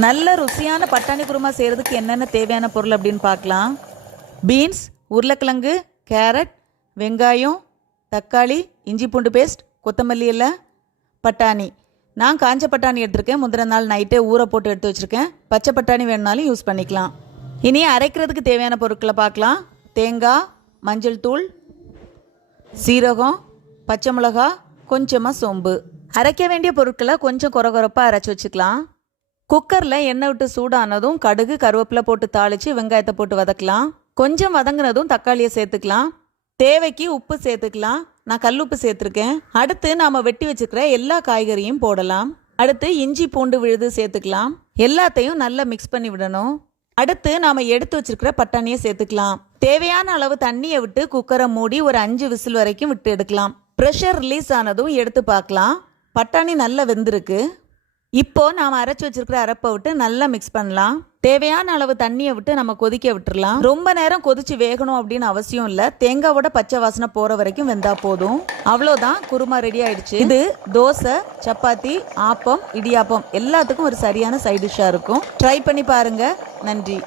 நல்ல ருசியான பட்டாணி குருமா செய்கிறதுக்கு என்னென்ன தேவையான பொருள் அப்படின்னு பார்க்கலாம். பீன்ஸ் உருளைக்கிழங்கு கேரட் வெங்காயம் தக்காளி இஞ்சி பூண்டு பேஸ்ட் கொத்தமல்லி இல்லை பட்டாணி. நான் காஞ்ச பட்டாணி எடுத்திருக்கேன். முந்தின நாள் நைட்டே ஊற போட்டு எடுத்து வச்சுருக்கேன். பச்சை பட்டாணி வேணுனாலும் யூஸ் பண்ணிக்கலாம். இனி அரைக்கிறதுக்கு தேவையான பொருட்களை பார்க்கலாம். தேங்காய் மஞ்சள் தூள் சீரகம் பச்சை மிளகா கொஞ்சமாக சோம்பு. அரைக்க வேண்டிய பொருட்களை கொஞ்சம் குறகுறப்பாக அரைச்சி வச்சுக்கலாம். குக்கரில் எண்ணெய் விட்டு சூடானதும் கடுகு கருவேப்பிலை போட்டு தாளித்து வெங்காயத்தை போட்டு வதக்கலாம். கொஞ்சம் வதங்கினதும் தக்காளியை சேர்த்துக்கலாம். தேவைக்கு உப்பு சேர்த்துக்கலாம். நான் கல் உப்பு சேர்த்துருக்கேன். அடுத்து நாம் வெட்டி வச்சுக்கிற எல்லா காய்கறியும் போடலாம். அடுத்து இஞ்சி பூண்டு விழுது சேர்த்துக்கலாம். எல்லாத்தையும் நல்லா மிக்ஸ் பண்ணி விடணும். அடுத்து நாம் எடுத்து வச்சிருக்கிற பட்டாணியை சேர்த்துக்கலாம். தேவையான அளவு தண்ணியை விட்டு குக்கரை மூடி ஒரு அஞ்சு விசில் வரைக்கும் விட்டு எடுக்கலாம். ப்ரெஷர் ரிலீஸ் ஆனதும் எடுத்து பார்க்கலாம். பட்டாணி நல்லா வெந்திருக்கு. இப்போ நாம் அரைச்சி வச்சிருக்கிற அரைப்பை விட்டு நல்லா மிக்ஸ் பண்ணலாம். தேவையான அளவு தண்ணியை விட்டு நம்ம கொதிக்க விட்டுறலாம். ரொம்ப நேரம் கொதிச்சு வேகணும் அப்படின்னு அவசியம் இல்லை. தேங்காவோட பச்சை வாசனை போற வரைக்கும் வெந்தா போதும். அவ்வளோதான் குருமா ரெடி ஆயிடுச்சு. இது தோசை சப்பாத்தி ஆப்பம் இடியாப்பம். எல்லாத்துக்கும் ஒரு சரியான சைடிஷ்ஷாக இருக்கும். ட்ரை பண்ணி பாருங்க. நன்றி.